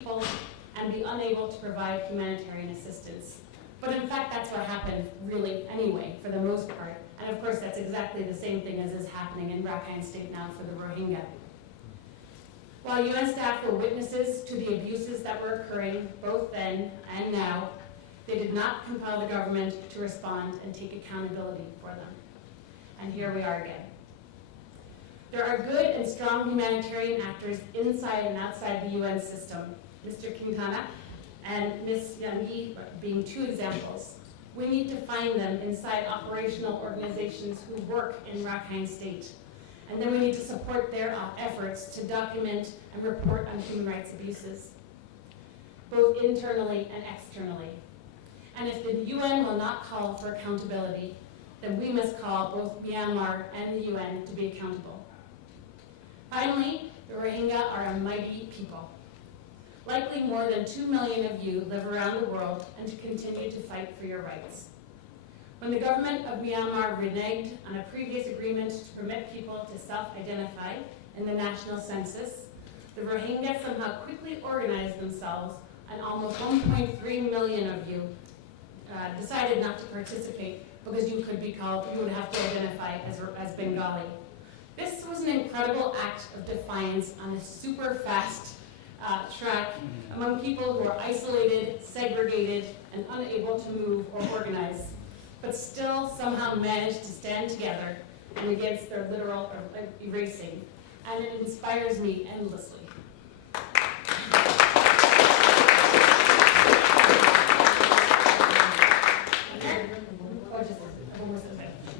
people and be unable to provide humanitarian assistance. But in fact, that's what happened really anyway, for the most part. And of course, that's exactly the same thing as is happening in Rakhine State now for the Rohingya. While UN staff were witnesses to the abuses that were occurring both then and now, they did not compel the government to respond and take accountability for them. And here we are again. There are good and strong humanitarian actors inside and outside the UN system, Mr. Quintana and Ms. Yangi being two examples. We need to find them inside operational organizations who work in Rakhine State. And then we need to support their efforts to document and report on human rights abuses, both internally and externally. And if the UN will not call for accountability, then we must call both Myanmar and the UN to be accountable. Finally, the Rohingya are a mighty people. Likely more than 2 million of you live around the world and to continue to fight for your rights. When the government of Myanmar reneged on a previous agreement to permit people to self-identify in the national census, the Rohingya somehow quickly organized themselves, and almost 1.3 million of you decided not to participate because you would have to identify as Bengali. This was an incredible act of defiance on a super fast track among people who are isolated, segregated, and unable to move or organize, but still somehow managed to stand together and against their literal erasing. And it inspires me endlessly.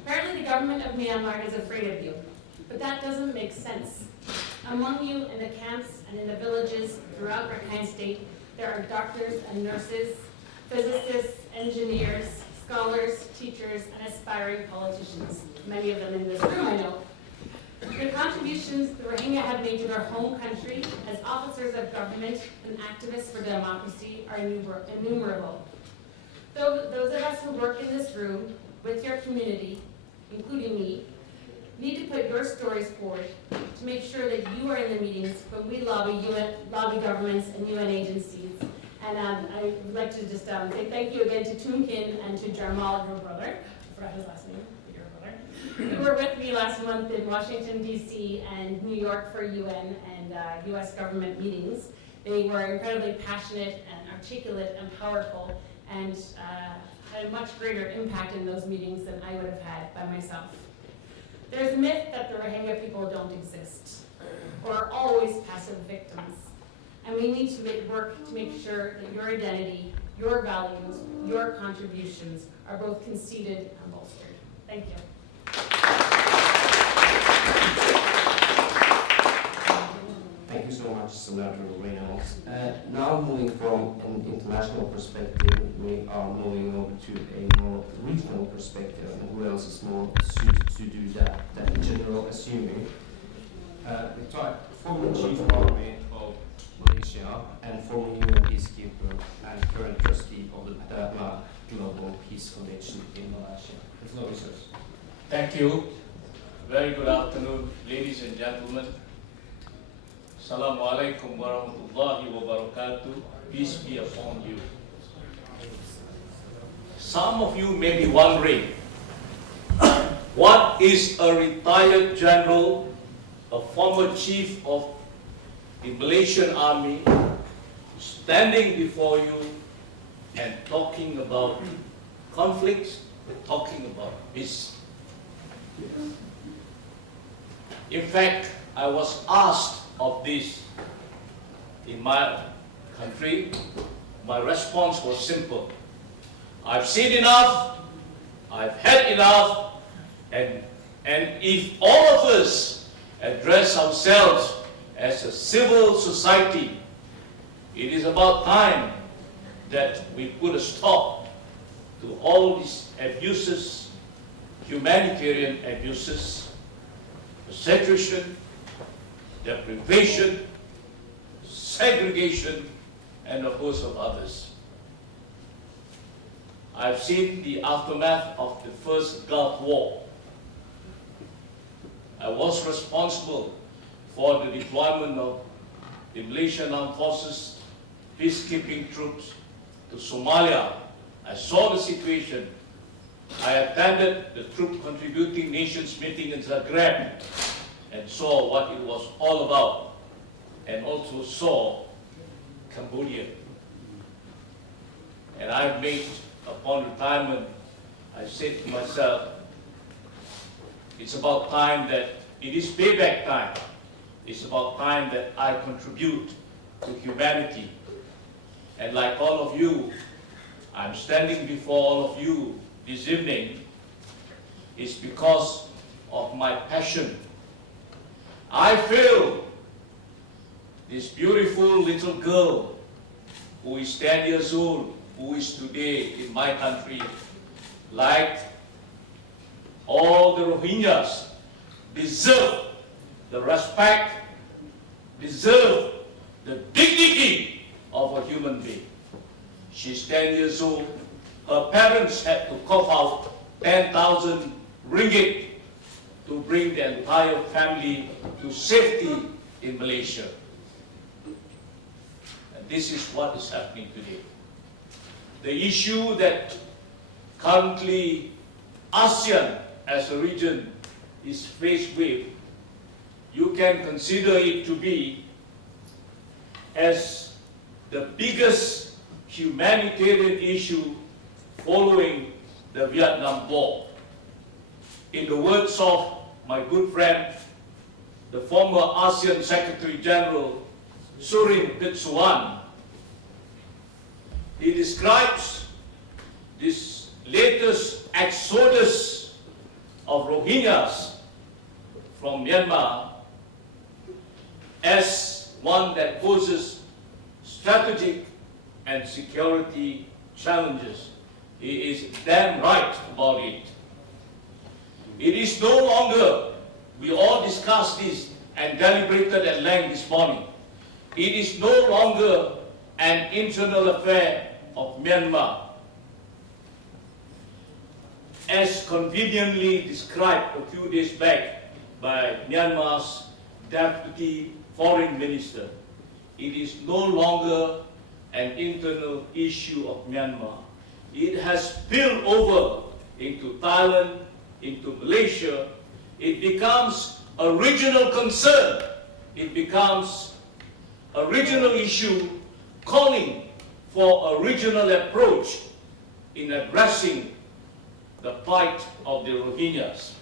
Apparently the government of Myanmar is afraid of you, but that doesn't make sense. Among you in the camps and in the villages throughout Rakhine State, there are doctors and nurses, physicists, engineers, scholars, teachers, and aspiring politicians, many of them in this room, I know. The contributions the Rohingya have made to their home country as officers of government and activists for democracy are innumerable. Those of us who work in this room with your community, including me, need to put your stories forward to make sure that you are in the meetings when we lobby governments and UN agencies. And I would like to just say thank you again to Tumkin and to Jarmal, your brother. I forgot his last name, your brother. Who were with me last month in Washington, D.C. and New York for UN and US government meetings. They were incredibly passionate and articulate and powerful, and had a much greater impact in those meetings than I would have had by myself. There's a myth that the Rohingya people don't exist, or are always passive victims. And we need to work to make sure that your identity, your values, your contributions are both conceded and bolstered. Thank you. Thank you so much, Senator Reynolds. Now moving from an international perspective, we are moving over to a more regional perspective, and who else is more suited to do that than General Azhumi, retired former Chief Army of Malaysia and former UN peacekeeper and current trustee of the Dharma Global Peace Foundation in Malaysia. The floor is yours. Thank you. Very good afternoon, ladies and gentlemen. Assalamu alaikum warahmatullahi wabarakatuh. Peace be upon you. Some of you may be wondering, what is a retired general, a former chief of the Malaysian army, standing before you and talking about conflicts, talking about peace? In fact, I was asked of this in my country. My response was simple. I've seen enough, I've had enough, and if all of us address ourselves as a civil society, it is about time that we put a stop to all these abuses, humanitarian abuses, persecution, deprivation, segregation, and a host of others. I've seen the aftermath of the first Gulf War. I was responsible for the deployment of the Malaysian Armed Forces peacekeeping troops to Somalia. I saw the situation. I attended the troop contributing nations meeting in Zagreb and saw what it was all about, and also saw Cambodia. And I've made, upon retirement, I said to myself, it's about time that it is payback time. It's about time that I contribute to humanity. And like all of you, I'm standing before all of you this evening. It's because of my passion. I feel this beautiful little girl who is 10 years old, who is today in my country, like all the Rohingyas, deserve the respect, deserve the dignity of a human being. She's 10 years old. Her parents had to cough out 10,000 ringgit to bring the entire family to safety in Malaysia. And this is what is happening today. The issue that currently ASEAN as a region is faced with, you can consider it to be as the biggest humanitarian issue following the Vietnam War. In the words of my good friend, the former ASEAN Secretary General Surin Pitsuwan, he describes this latest exodus of Rohingyas from Myanmar as one that poses strategic and security challenges. He is damn right about it. It is no longer, we all discussed this and deliberated at length this morning, it is no longer an internal affair of Myanmar, as conveniently described a few days back by Myanmar's Deputy Foreign Minister. It is no longer an internal issue of Myanmar. It has spilled over into Thailand, into Malaysia. It becomes a regional concern. It becomes a regional issue calling for a regional approach in addressing the plight of the Rohingyas.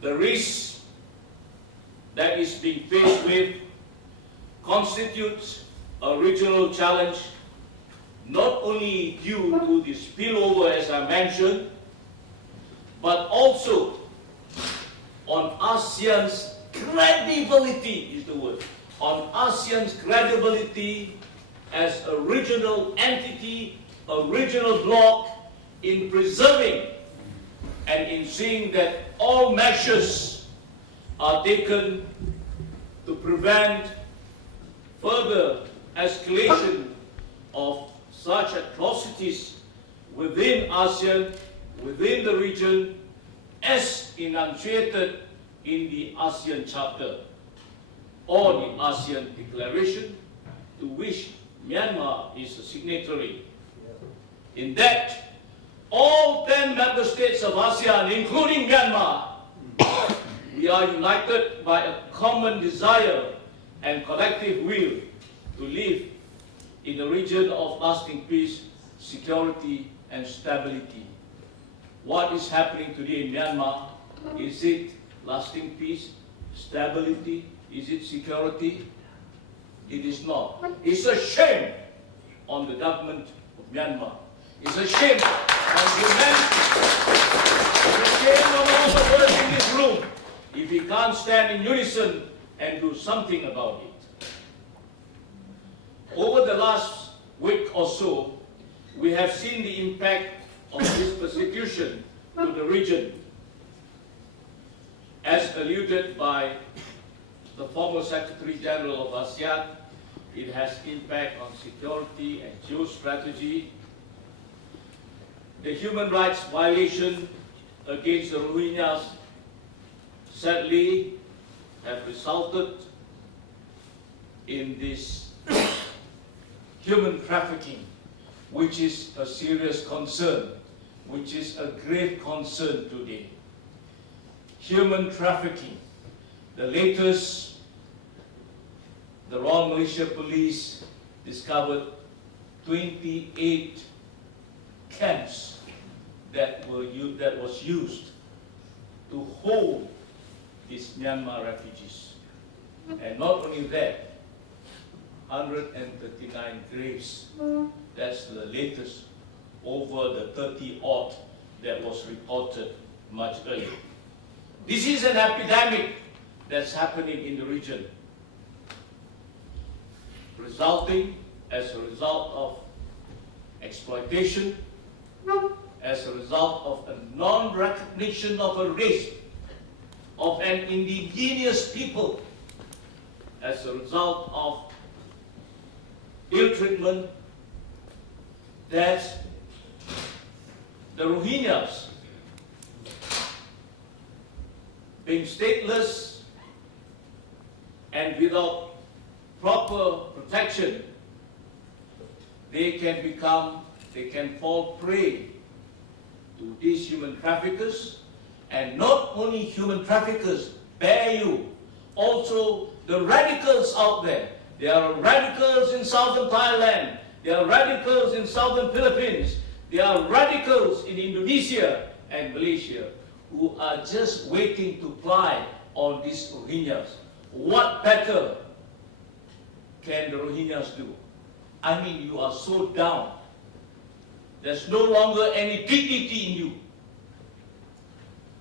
The risk that is being faced with constitutes a regional challenge, not only due to the spillover, as I mentioned, but also on ASEAN's credibility, is the word, on ASEAN's credibility as a regional entity, a regional bloc, in preserving and in seeing that all measures are taken to prevent further escalation of such atrocities within ASEAN, within the region, as enunciated in the ASEAN Charter or the ASEAN Declaration, to which Myanmar is a signatory. In that, all 10 member states of ASEAN, including Myanmar, we are united by a common desire and collective will to live in a region of lasting peace, security, and stability. What is happening today in Myanmar? Is it lasting peace, stability? Is it security? It is not. It's a shame on the government of Myanmar. It's a shame on humanity. It's a shame on all of us in this room if we can't stand in unison and do something about it. Over the last week or so, we have seen the impact of this persecution to the region, as alluded by the former Secretary General of ASEAN. It has impact on security and geostrategy. The human rights violation against the Rohingyas sadly have resulted in this human trafficking, which is a serious concern, which is a grave concern today. Human trafficking. The latest, the Royal Malaysia Police discovered 28 camps that was used to hold these Myanmar refugees. And not only that, 139 graves. That's the latest over the 30-odd that was reported much earlier. This is an epidemic that's happening in the region, resulting as a result of exploitation, as a result of a non-recognition of a race, of an indigenous people, as a result of ill treatment that the Rohingyas, being stateless and without proper protection, they can fall prey to these human traffickers, and not only human traffickers, bear you, also the radicals out there. There are radicals in southern Thailand, there are radicals in southern Philippines, there are radicals in Indonesia and Malaysia who are just waiting to ply on these Rohingyas. What better can the Rohingyas do? I mean, you are so down. There's no longer any dignity in you.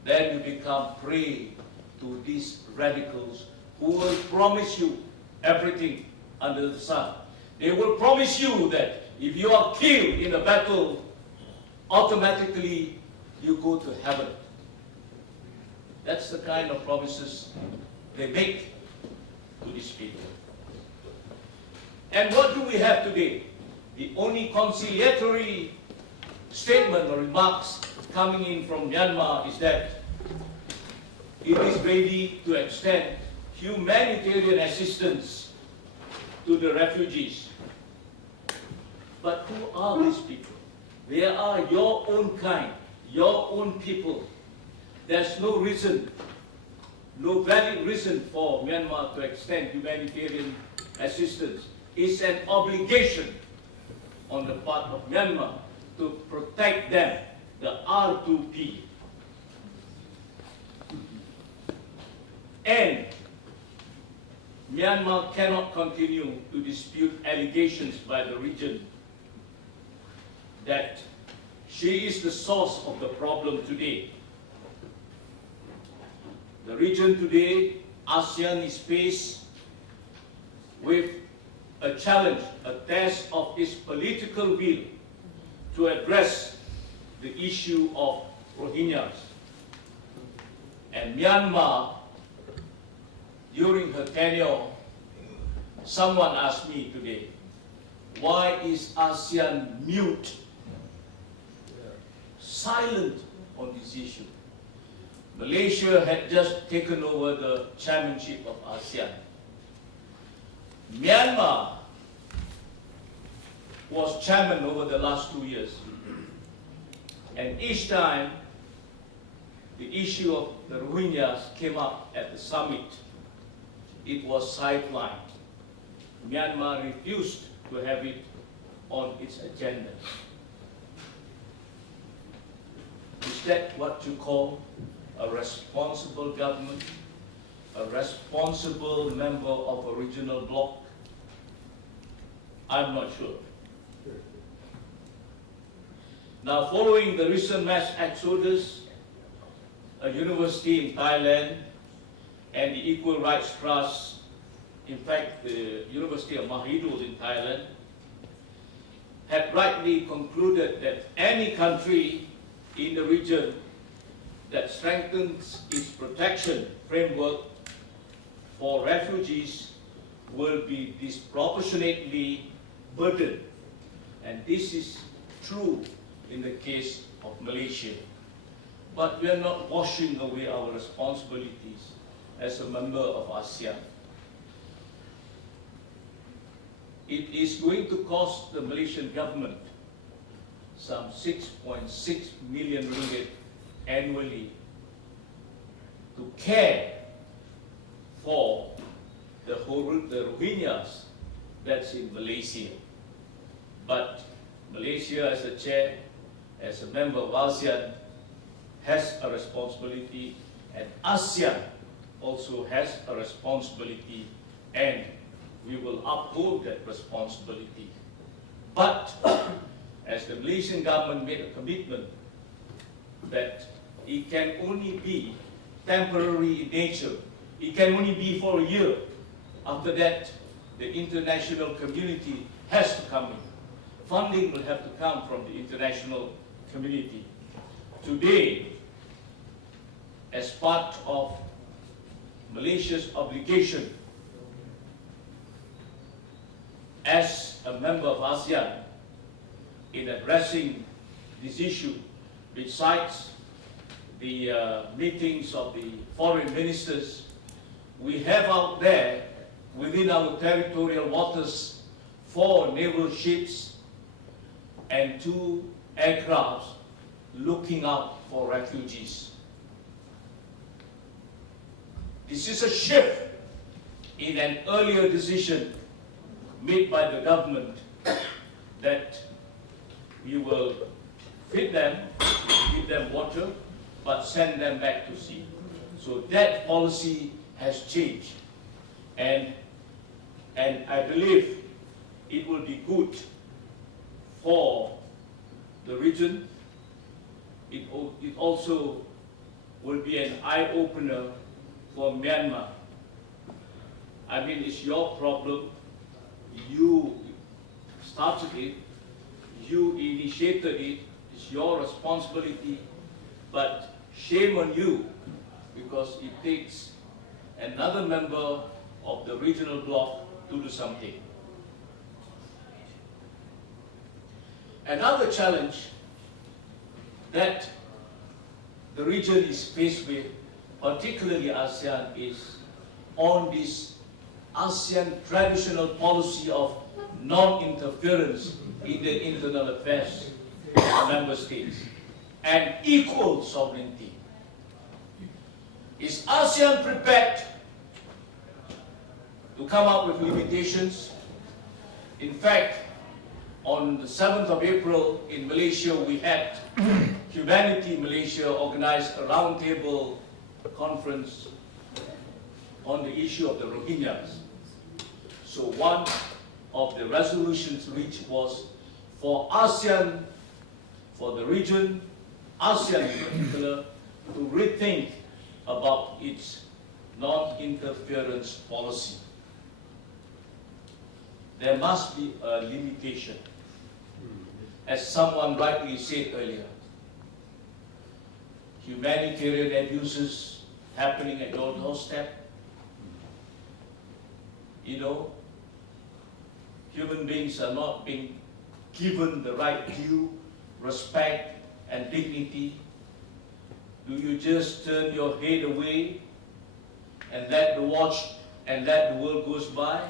Then you become prey to these radicals who will promise you everything under the sun. They will promise you that if you are killed in a battle, automatically you go to heaven. That's the kind of promises they make to these people. And what do we have today? The only conciliatory statement or remarks coming in from Myanmar is that it is ready to extend humanitarian assistance to the refugees. But who are these people? They are your own kind, your own people. There's no reason, no valid reason for Myanmar to extend humanitarian assistance. It's an obligation on the part of Myanmar to protect them, the R2P. And Myanmar cannot continue to dispute allegations by the region that she is the source of the problem today. The region today, ASEAN, is faced with a challenge, a test of its political will to address the issue of Rohingyas. And Myanmar, during her tenure, someone asked me today, why is ASEAN mute, silent on this issue? Malaysia had just taken over the chairmanship of ASEAN. Myanmar was chairman over the last 2 years. And each time, the issue of the Rohingyas came up at the summit, it was sidelined. Myanmar refused to have it on its agenda. Is that what you call a responsible government, a responsible member of a regional bloc? I'm not sure. Now, following the recent mass exodus, a university in Thailand and the Equal Rights Trust, in fact, the University of Mahidol in Thailand, had rightly concluded that any country in the region that strengthens its protection framework for refugees will be disproportionately burdened. And this is true in the case of Malaysia. But we are not washing away our responsibilities as a member of ASEAN. it is going to cost the Malaysian government some 6.6 million ringgit annually to care for the Rohingyas that's in Malaysia. But Malaysia as a chair, as a member of ASEAN, has a responsibility, and ASEAN also has a responsibility, and we will uphold that responsibility. But as the Malaysian government made a commitment that it can only be temporary in nature, it can only be for a year. After that, the international community has to come in. Funding will have to come from the international community. Today, as part of Malaysia's obligation as a member of ASEAN in addressing this issue, besides the meetings of the foreign ministers, we have out there within our territorial waters 4 naval ships and 2 aircrafts looking out for refugees. This is a shift in an earlier decision made by the government that we will feed them, give them water, but send them back to sea. So that policy has changed. And I believe it will be good for the region. It also will be an eye-opener for Myanmar. I mean, it's your problem. You started it. You initiated it. It's your responsibility. But shame on you, because it takes another member of the regional bloc to do something. Another challenge that the region is faced with, particularly ASEAN, is on this ASEAN traditional policy of non-interference in the internal affairs of member states and equal sovereignty. Is ASEAN prepared to come up with limitations? In fact, on the 7th of April in Malaysia, we had Humanity Malaysia organized a roundtable conference on the issue of the Rohingyas. So one of the resolutions reached was for ASEAN, for the region, ASEAN in particular, to rethink about its non-interference policy. There must be a limitation. As someone rightly said earlier, humanitarian abuses happening at your doorstep. You know, human beings are not being given the right due, respect, and dignity. Do you just turn your head away and let the world goes by?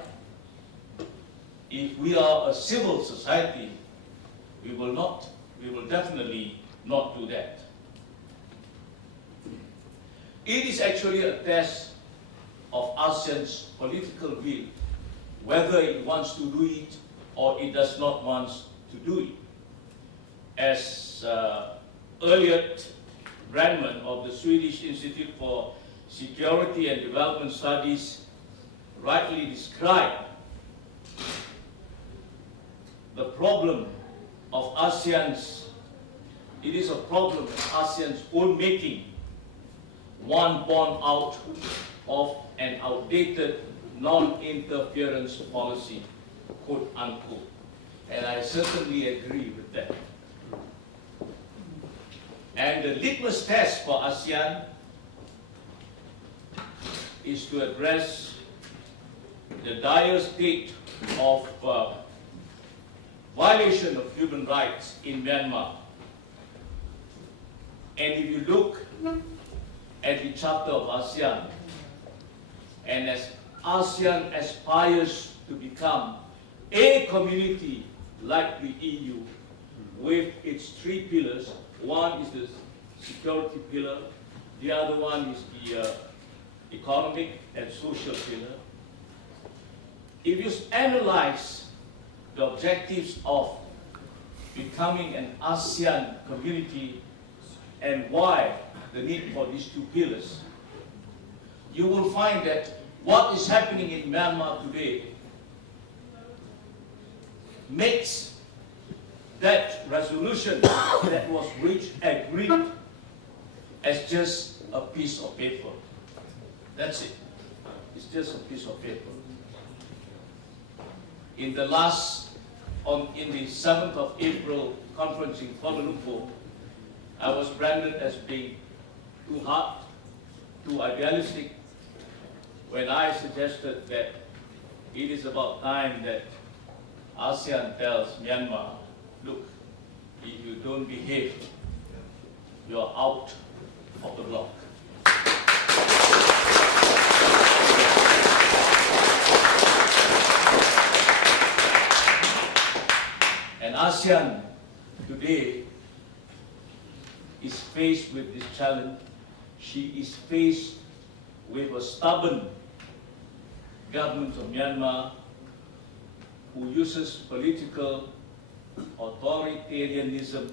If we are a civil society, we will definitely not do that. It is actually a test of ASEAN's political will, whether it wants to do it or it does not want to do it. As Elliot Brandman of the Swedish Institute for Security and Development Studies rightly described, the problem of ASEAN's, it is a problem of ASEAN's own making, one born out of an outdated non-interference policy, quote unquote. And I certainly agree with that. And the litmus test for ASEAN is to address the dire state of violation of human rights in Myanmar. And if you look at the Charter of ASEAN, and as ASEAN aspires to become a community like the EU with its 3 pillars. One is the security pillar, the other one is the economic and social pillar. If you analyze the objectives of becoming an ASEAN community and why the need for these 2 pillars, you will find that what is happening in Myanmar today makes that resolution that was agreed as just a piece of paper. That's it. It's just a piece of paper. In the 7th of April conference in Kuala Lumpur, I was branded as being too hard, too idealistic, when I suggested that it is about time that ASEAN tells Myanmar, look, if you don't behave, you're out of the bloc. And ASEAN today is faced with this challenge. She is faced with a stubborn government of Myanmar who uses political authoritarianism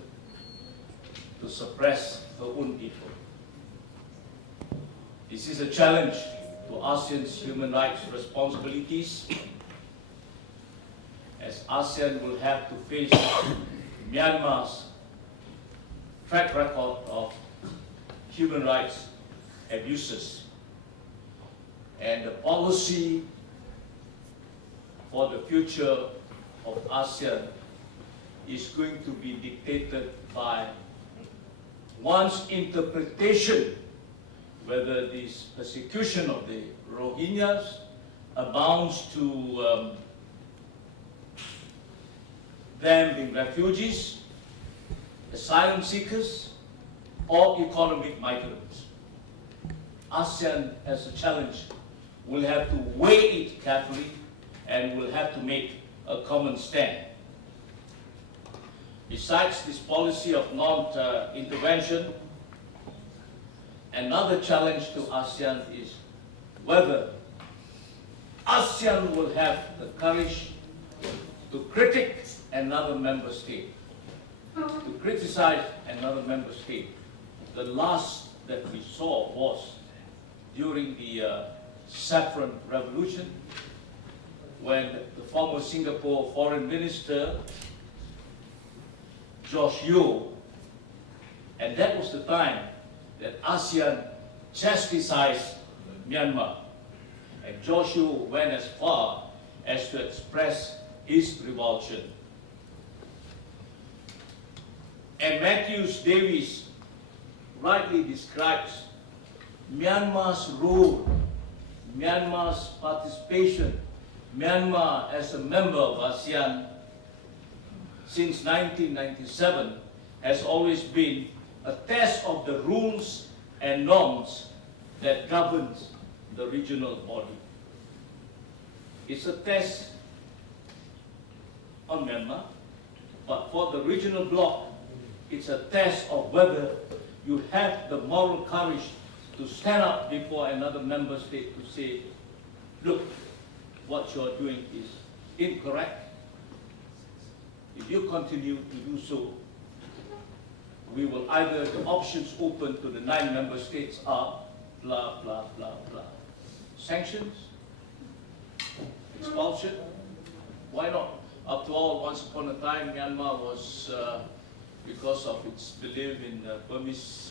to suppress her own people. This is a challenge to ASEAN's human rights responsibilities, as ASEAN will have to face Myanmar's track record of human rights abuses. And the policy for the future of ASEAN is going to be dictated by one's interpretation whether this persecution of the Rohingyas amounts to them being refugees, asylum seekers, or economic migrants. ASEAN as a challenge will have to weigh it carefully and will have to make a common stand. Besides this policy of non-intervention, another challenge to ASEAN is whether ASEAN will have the courage to critique another member state, to criticize another member state. The last that we saw was during the Saffron Revolution, when the former Singapore Foreign Minister, Josh Yeo, and that was the time that ASEAN chastised Myanmar. And Josh Yeo went as far as to express his revulsion. And Matthews Davies rightly describes Myanmar's role, Myanmar's participation, Myanmar as a member of ASEAN since 1997 has always been a test of the rules and norms that governs the regional body. It's a test on Myanmar, but for the regional bloc, it's a test of whether you have the moral courage to stand up before another member state to say, look, what you're doing is incorrect. If you continue to do so, we will either, the options open to the 9 member states are blah, blah, blah, blah. Sanctions, expulsion, why not? After all, once upon a time, Myanmar was, because of its belief in Burmese